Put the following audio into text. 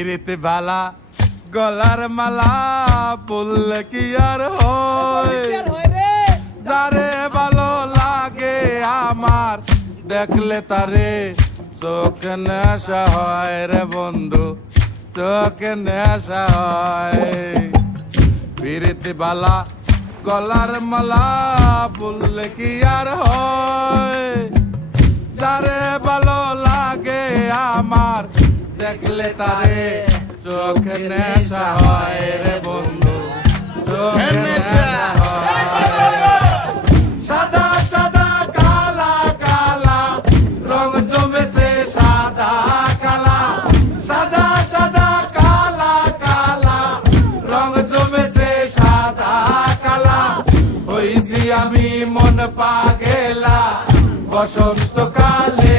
পিরিতি বালা গলার মালা পুললে কি আর হয়? যারে ভালো লাগে আমার দেখলে তারে চোখ নেশা হয় রে বন্ধু চোখ নেশা হয়। পিরিতি বালা গলার মালা বললে কি আর হয়? যারে ভালো লাগে আমার দেখলে তারে চোখ নেশা হয় রে বন্ধু চোখ নেশা হয়। সাদা সাদা কালা কালা রং জমেছে সাদা কালা। সাদা সাদা কালা কালা রং জমেছে সাদা কালা। হইছি আমি মন পাগেলা বসন্তকালে